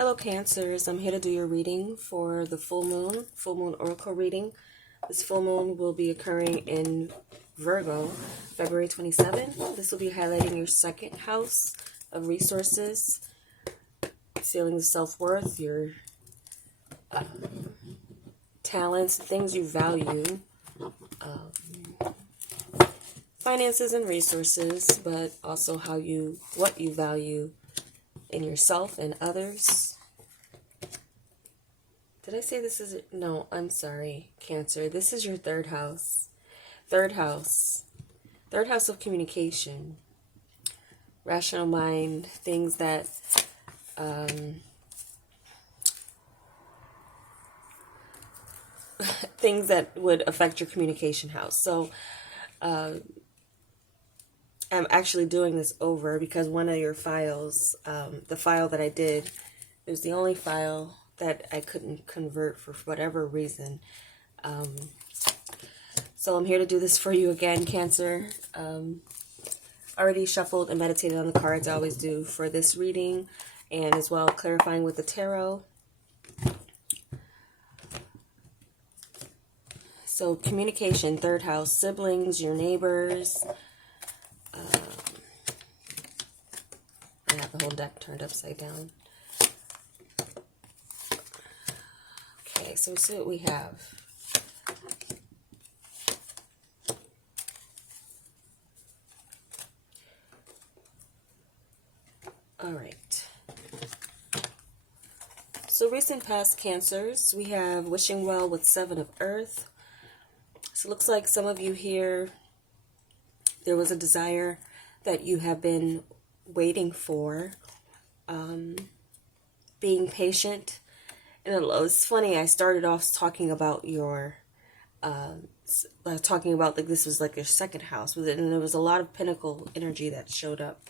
Hello Cancers, I'm here to do your reading for the full moon oracle reading. This full moon will be occurring in Virgo, February 27th. This will be highlighting your second house of resources, feelings of self-worth, your talents, things you value, finances and resources, but also what you value in yourself and others. Did I say this is... No, I'm sorry, Cancer. This is your third house. Third house. Third house of communication. Rational mind. Things that... things that would affect your communication house. So, I'm actually doing this over because one of your files, the file that I did, it was the only file that I couldn't convert for whatever reason. So I'm here to do this for you again, Cancer. Already shuffled and meditated on the cards. I always do for this reading, and as well clarifying with the tarot. So communication, third house, siblings, your neighbors. I have the whole deck turned upside down. Okay, so let's see what we have. All right. So recent past Cancers, we have wishing well with Seven of Earth. So it looks like some of you here, there was a desire that you have been waiting for, being patient. And it's funny, I started off talking about your, talking about like this was like your second house with it, and there was a lot of Pentacle energy that showed up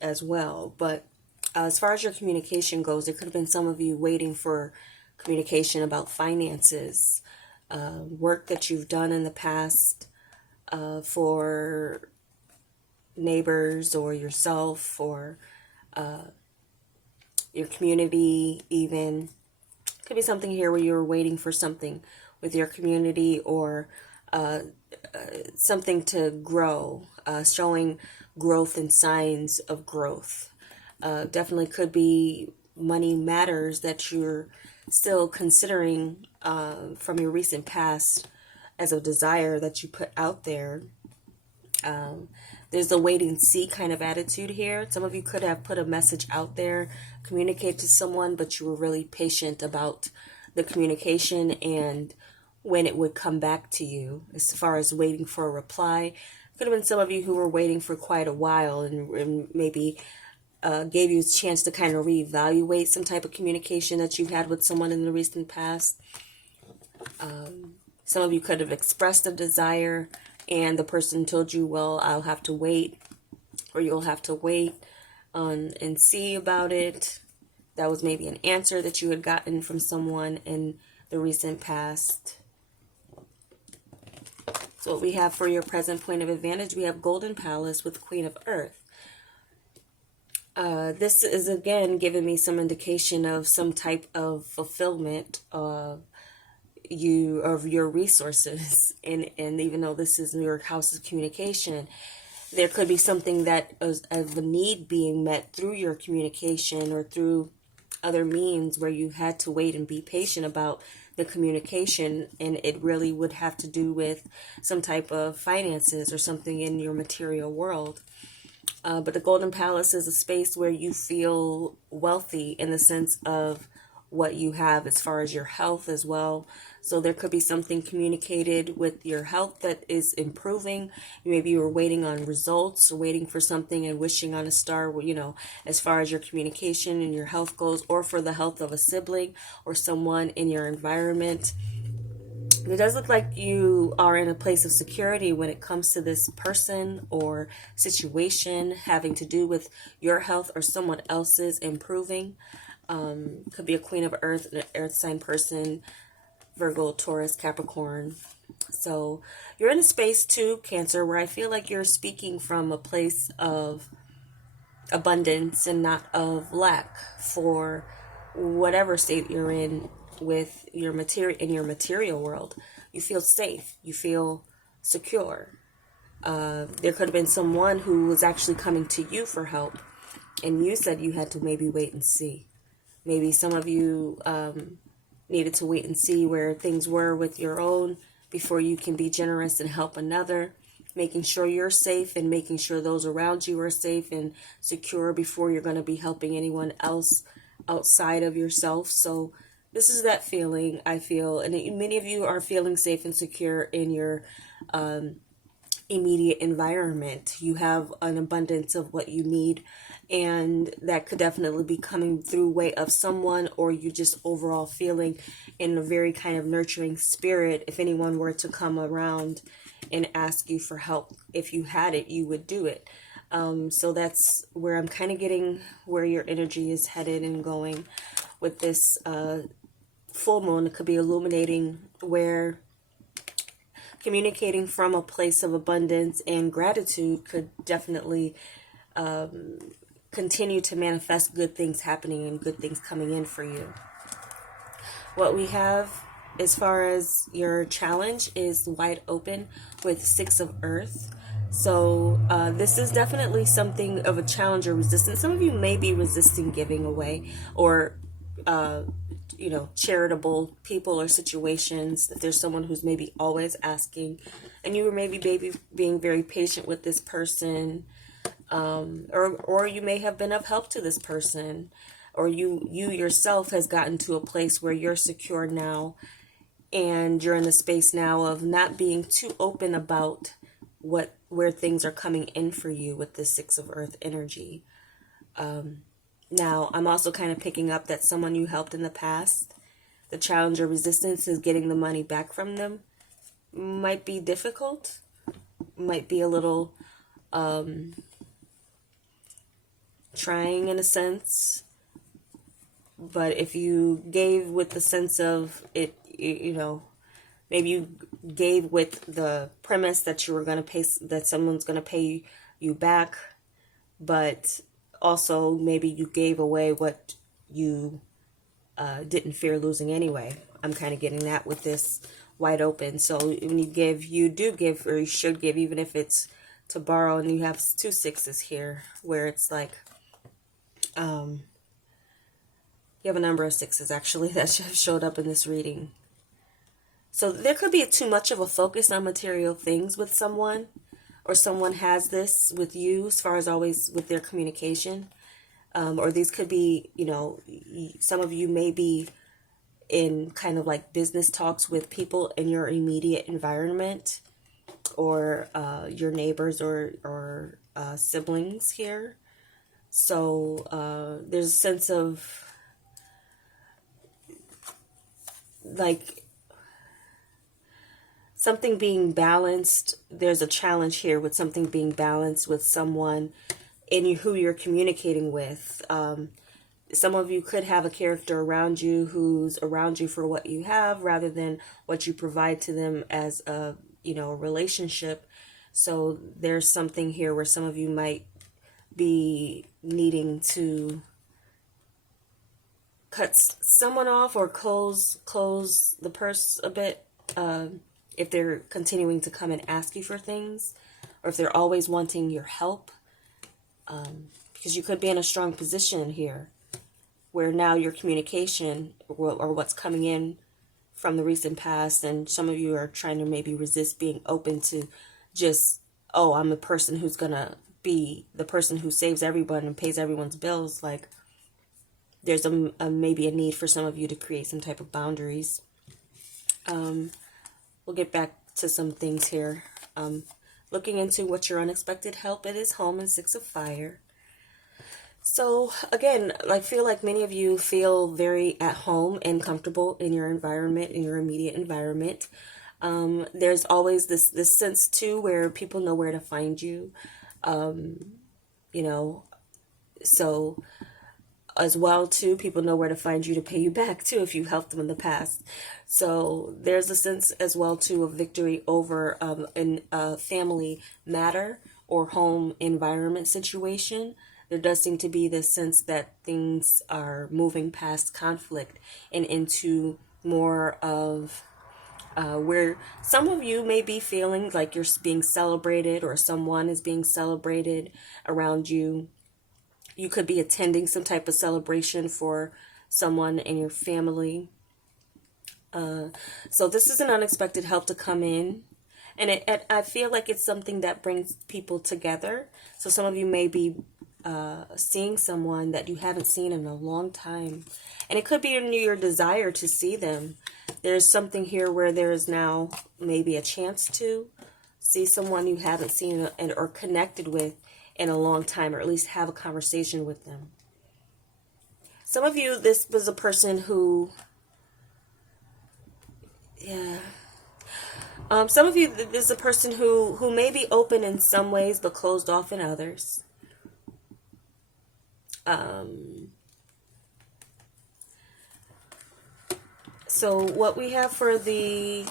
as well. But as far as your communication goes, there could have been some of you waiting for communication about finances, work that you've done in the past for neighbors or yourself or your community even. Could be something here where you're waiting for something with your community or something to grow, showing growth and signs of growth. Definitely could be money matters that you're still considering from your recent past as a desire that you put out there. There's a wait and see kind of attitude here. Some of you could have put a message out there, communicate to someone, but you were really patient about the communication and when it would come back to you as far as waiting for a reply. Could have been some of you who were waiting for quite a while and maybe gave you a chance to kind of reevaluate some type of communication that you've had with someone in the recent past. Some of you could have expressed a desire and the person told you, well, I'll have to wait, or you'll have to wait and see about it. That was maybe an answer that you had gotten from someone in the recent past. So what we have for your present point of advantage, we have Golden Palace with Queen of Earth. This is, again, giving me some indication of some type of fulfillment of your resources. And even though this is your house of communication, there could be something that is of a need being met through your communication or through other means where you had to wait and be patient about the communication, and it really would have to do with some type of finances or something in your material world. But the Golden Palace is a space where you feel wealthy in the sense of what you have as far as your health as well. So there could be something communicated with your health that is improving. Maybe you were waiting on results, or waiting for something and wishing on a star, you know, as far as your communication and your health goes, or for the health of a sibling or someone in your environment. It does look like you are in a place of security when it comes to this person or situation having to do with your health or someone else's improving. Could be a Queen of Earth, an earth sign person, Virgo, Taurus, Capricorn. So you're in a space too, Cancer, where I feel like you're speaking from a place of abundance and not of lack for whatever state you're in with your material world, you feel safe, you feel secure. There could have been someone who was actually coming to you for help, and you said you had to maybe wait and see. Maybe some of you needed to wait and see where things were with your own before you can be generous and help another, making sure you're safe and making sure those around you are safe and secure before you're going to be helping anyone else outside of yourself. So this is that feeling, I feel, and many of you are feeling safe and secure in your immediate environment. You have an abundance of what you need, and that could definitely be coming through way of someone, or you just overall feeling in a very kind of nurturing spirit. If anyone were to come around and ask you for help, if you had it, you would do it. So that's where I'm kind of getting where your energy is headed and going with this full moon. It could be illuminating, where communicating from a place of abundance and gratitude could definitely continue to manifest good things happening and good things coming in for you. What we have as far as your challenge is wide open with Six of Earth. So this is definitely something of a challenge or resistance. Some of you may be resisting giving away, or charitable people or situations. That there's someone who's maybe always asking, and you were maybe being very patient with this person, or you may have been of help to this person, or you yourself has gotten to a place where you're secure now, and you're in the space now of not being too open about where things are coming in for you with the Six of Earth energy. Now, I'm also kind of picking up that someone you helped in the past, the challenge or resistance is getting the money back from them. Might be difficult, might be a little trying in a sense. But if you gave with the sense of it, maybe you gave with the premise that you were going to pay, that someone's going to pay you back, but also maybe you gave away what you didn't fear losing anyway. I'm kind of getting that with this wide open. So when you give, you do give, or you should give, even if it's to borrow. And you have two sixes here, where it's like, you have a number of sixes actually that showed up in this reading. So there could be too much of a focus on material things with someone, or someone has this with you as far as always with their communication. Or these could be, some of you may be in kind of like business talks with people in your immediate environment, or your neighbors or siblings here. So there's a sense of like something being balanced. There's a challenge here with something being balanced with someone in who you're communicating with. Some of you could have a character around you who's around you for what you have rather than what you provide to them as a relationship. So there's something here where some of you might be needing to cut someone off or close the purse a bit, if they're continuing to come and ask you for things, or if they're always wanting your help, because you could be in a strong position here where now your communication or what's coming in from the recent past, and some of you are trying to maybe resist being open to just, oh, I'm the person who's gonna be the person who saves everyone and pays everyone's bills. Like there's maybe a need for some of you to create some type of boundaries. We'll get back to some things here. Looking into what your unexpected help, it is home and Six of Fire. So again, I feel like many of you feel very at home and comfortable in your environment, in your immediate environment. There's always this sense too where people know where to find you. So as well too, people know where to find you to pay you back too if you helped them in the past. So there's a sense as well too of victory over a family matter or home environment situation there does seem to be this sense that things are moving past conflict and into more of where some of you may be feeling like you're being celebrated or someone is being celebrated around you. You could be attending some type of celebration for someone in your family. So this is an unexpected help to come in. And I feel like it's something that brings people together. So some of you may be seeing someone that you haven't seen in a long time. And it could be in your desire to see them. There's something here where there is now maybe a chance to see someone you haven't seen or connected with in a long time, or at least have a conversation with them. Some of you, this was a person who, some of you, this is a person who may be open in some ways but closed off in others. So what we have for the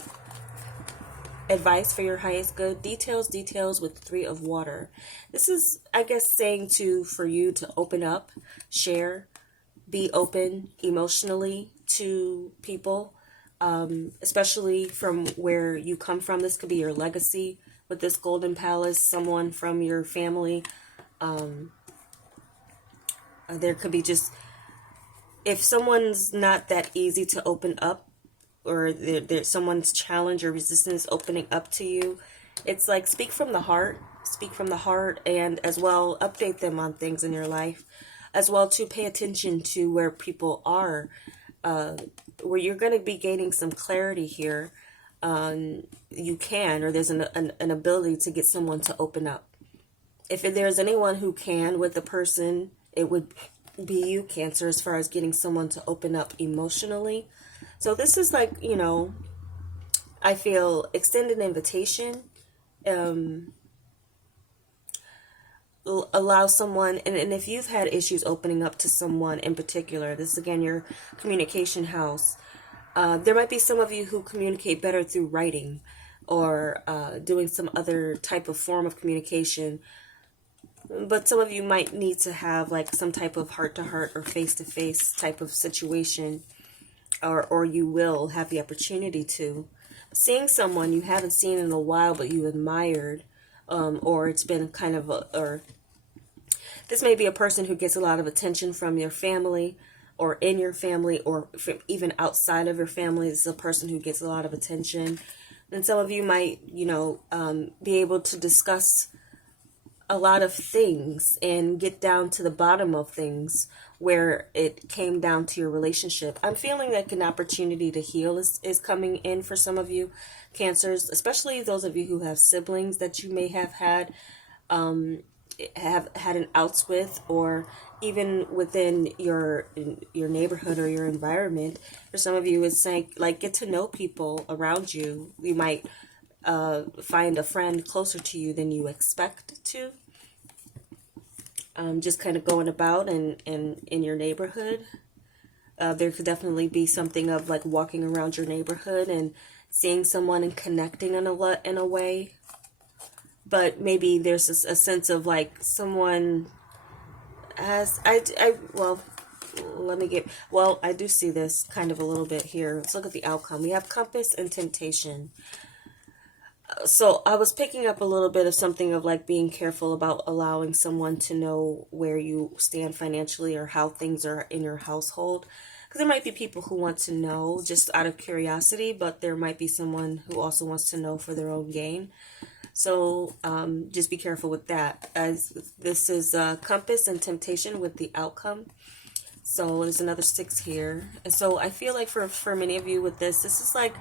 advice for your highest good, details with 3 of water. This is, I guess, saying for you to open up, share, be open emotionally to people, especially from where you come from. This could be your legacy with this golden palace, someone from your family. There could be just, if someone's not that easy to open up, or there's someone's challenge or resistance opening up to you, it's like speak from the heart, and as well update them on things in your life, as well to pay attention to where people are, where you're going to be gaining some clarity here. You can, or there's an ability to get someone to open up. If there's anyone who can with the person, it would be you, Cancer, as far as getting someone to open up emotionally. So this is like, I feel extend an invitation, allow someone, and if you've had issues opening up to someone in particular, this is again your communication house. There might be some of you who communicate better through writing or doing some other type of form of communication. But some of you might need to have like some type of heart-to-heart or face-to-face type of situation, or you will have the opportunity to. Seeing someone you haven't seen in a while but you admired, or it's been kind of or this may be a person who gets a lot of attention from your family or in your family, or from even outside of your family. This is a person who gets a lot of attention. And some of you might, be able to discuss a lot of things and get down to the bottom of things where it came down to your relationship. I'm feeling like an opportunity to heal is coming in for some of you, Cancers, especially those of you who have siblings that you may have had an outs with, or even within your neighborhood or your environment. For some of you, it's like get to know people around you. You might find a friend closer to you than you expect to. Just kind of going about in your neighborhood. There could definitely be something of like walking around your neighborhood and seeing someone and connecting in a way. But maybe there's a sense of like someone has, I do see this kind of a little bit here. Let's look at the outcome. We have compass and temptation. So I was picking up a little bit of something of like being careful about allowing someone to know where you stand financially or how things are in your household. Because there might be people who want to know just out of curiosity, but there might be someone who also wants to know for their own gain. So just be careful with that. As this is compass and temptation with the outcome. So there's another 6 here. And so I feel like for many of you with this is like,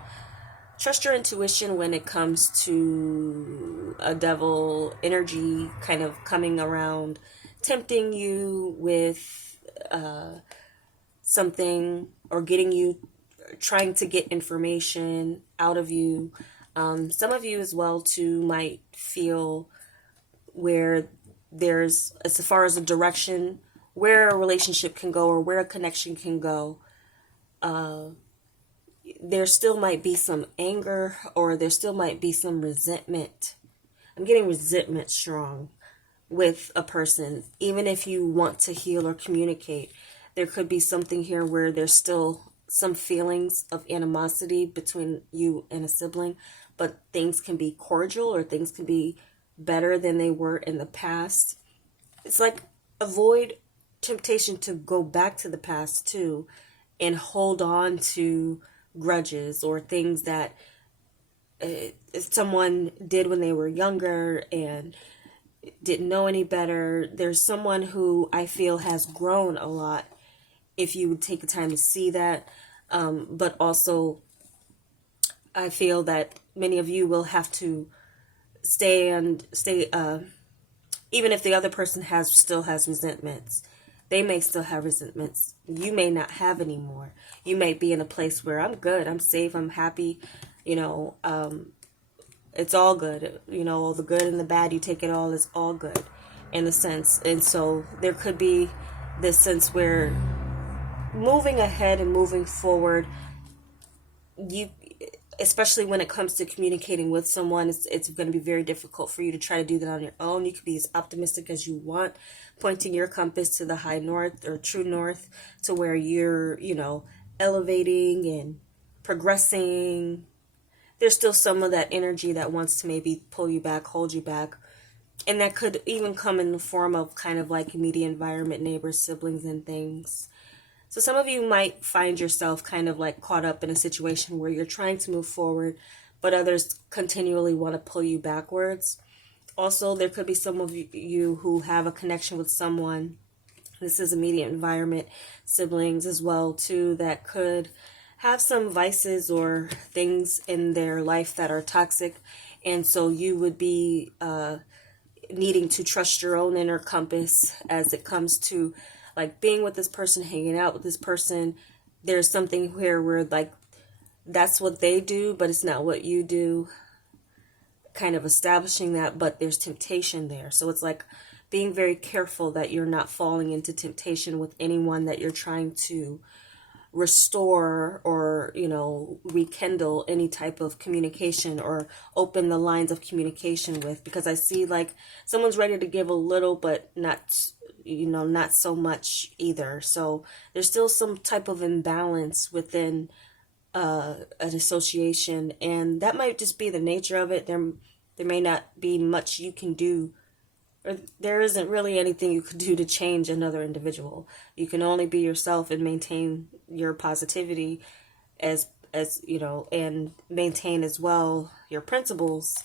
trust your intuition when it comes to a devil energy kind of coming around, tempting you with something, or getting you, trying to get information out of you. Some of you as well too might feel where there's, as far as a direction, where a relationship can go or where a connection can go, there still might be some anger, or there still might be some resentment. I'm getting resentment strong. with a person, even if you want to heal or communicate. There could be something here where there's still some feelings of animosity between you and a sibling, but things can be cordial or things can be better than they were in the past. It's like avoid temptation to go back to the past too and hold on to grudges or things that someone did when they were younger and didn't know any better. There's someone who I feel has grown a lot if you would take the time to see that. But also, I feel that many of you will have to stay, even if the other person still has resentments. They may still have resentments. You may not have anymore. You may be in a place where I'm good, I'm safe, I'm happy, it's all good. All the good and the bad, you take it all as all good in a sense. And so there could be this sense where moving ahead and moving forward, especially when it comes to communicating with someone, it's going to be very difficult for you to try to do that on your own. You could be as optimistic as you want, pointing your compass to the high north or true north, to where you're, elevating and progressing. There's still some of that energy that wants to maybe pull you back, hold you back. And that could even come in the form of kind of like immediate environment, neighbors, siblings, and things. So some of you might find yourself kind of like caught up in a situation where you're trying to move forward, but others continually want to pull you backwards. Also, there could be some of you who have a connection with someone. This is immediate environment, siblings as well too, that could have some vices or things in their life that are toxic. And so you would be needing to trust your own inner compass as it comes to like being with this person, hanging out with this person. There's something here where like that's what they do, but it's not what you do. Kind of establishing that, but there's temptation there. So it's like being very careful that you're not falling into temptation with anyone that you're trying to restore or, rekindle any type of communication or open the lines of communication with, because I see like someone's ready to give a little, but not so much either. So there's still some type of imbalance within an association, and that might just be the nature of it. There may not be much you can do, or there isn't really anything you could do to change another individual. You can only be yourself and maintain your positivity as and maintain as well your principles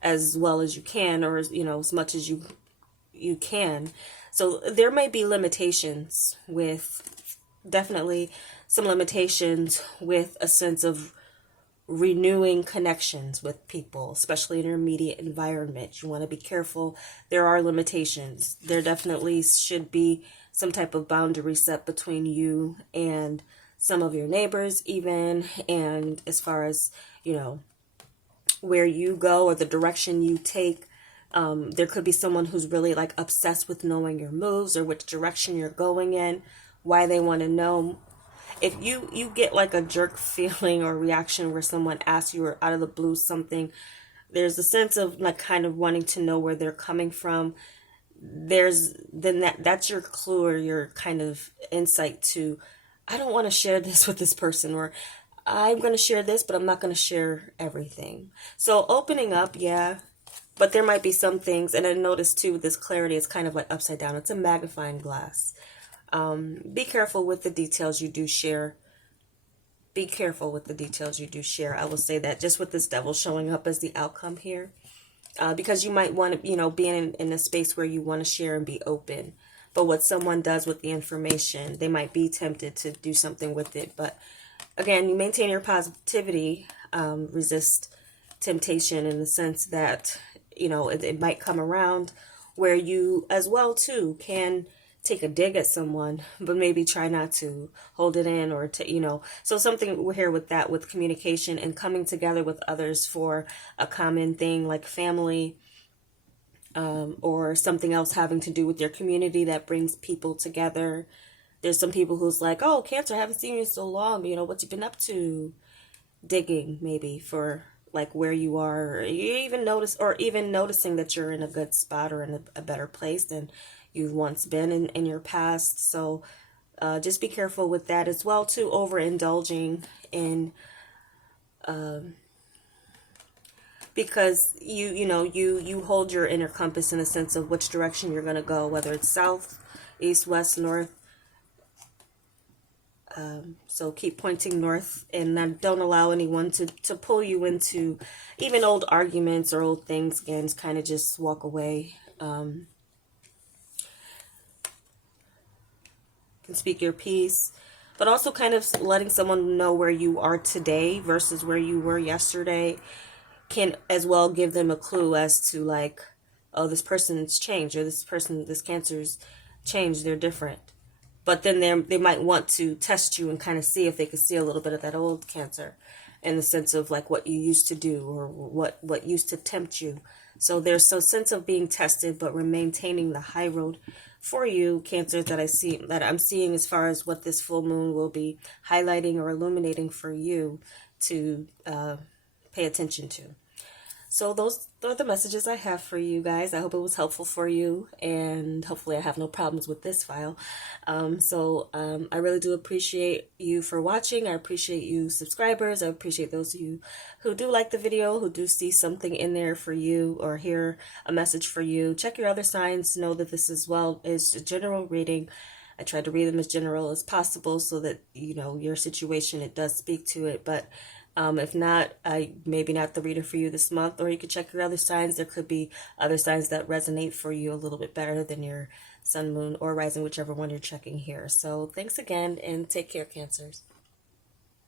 as well as you can, or as much as you can. So there may be limitations with, definitely some limitations with a sense of renewing connections with people, especially in your immediate environment. You want to be careful. There are limitations. There definitely should be some type of boundary set between you and some of your neighbors even, and as far as, where you go or the direction you take. There could be someone who's really like obsessed with knowing your moves or which direction you're going in, why they want to know. If you get like a jerk feeling or reaction where someone asks you or out of the blue something, there's a sense of like kind of wanting to know where they're coming from. That's your clue or your kind of insight to, I don't want to share this with this person, or I'm going to share this, but I'm not going to share everything. So opening up, yeah. But there might be some things, and I noticed too with this clarity, it's kind of like upside down. It's a magnifying glass. Be careful with the details you do share. Be careful with the details you do share. I will say that just with this devil showing up as the outcome here. Because you might want to, be in a space where you want to share and be open. But what someone does with the information, they might be tempted to do something with it. But again, you maintain your positivity, resist temptation in the sense that, it might come around where you as well too can take a dig at someone, but maybe try not to hold it in or to, so something we're here with that, with communication and coming together with others for a common thing like family, or something else having to do with your community that brings people together. There's some people who's like, oh, Cancer, I haven't seen you in so long, what you been up to? Digging maybe for like where you are, or you even notice, or even noticing that you're in a good spot or in a better place than you've once been in your past. So just be careful with that as well too. Overindulging in because you hold your inner compass in a sense of which direction you're going to go, whether it's south, east, west, north. So keep pointing north, and then don't allow anyone to pull you into even old arguments or old things. Again, kind of just walk away. Can speak your piece, but also kind of letting someone know where you are today versus where you were yesterday can as well give them a clue as to like, oh, this person's changed, or this Cancer's changed, they're different. But then they might want to test you and kind of see if they could see a little bit of that old Cancer in the sense of like what you used to do or what used to tempt you. So there's a sense of being tested, but we're maintaining the high road for you, Cancer, that I'm seeing as far as what this full moon will be highlighting or illuminating for you to pay attention to. So those are the messages I have for you guys. I hope it was helpful for you, and hopefully I have no problems with this file. I really do appreciate you for watching. I appreciate you subscribers. I appreciate those of you who do like the video, who do see something in there for you or hear a message for you. Check your other signs. Know that this as well is a general reading. I try to read them as general as possible so that, your situation, it does speak to it. But if not, I maybe not the reader for you this month, or you could check your other signs. There could be other signs that resonate for you a little bit better than your sun, moon, or rising, whichever one you're checking here. So thanks again, and take care, Cancers.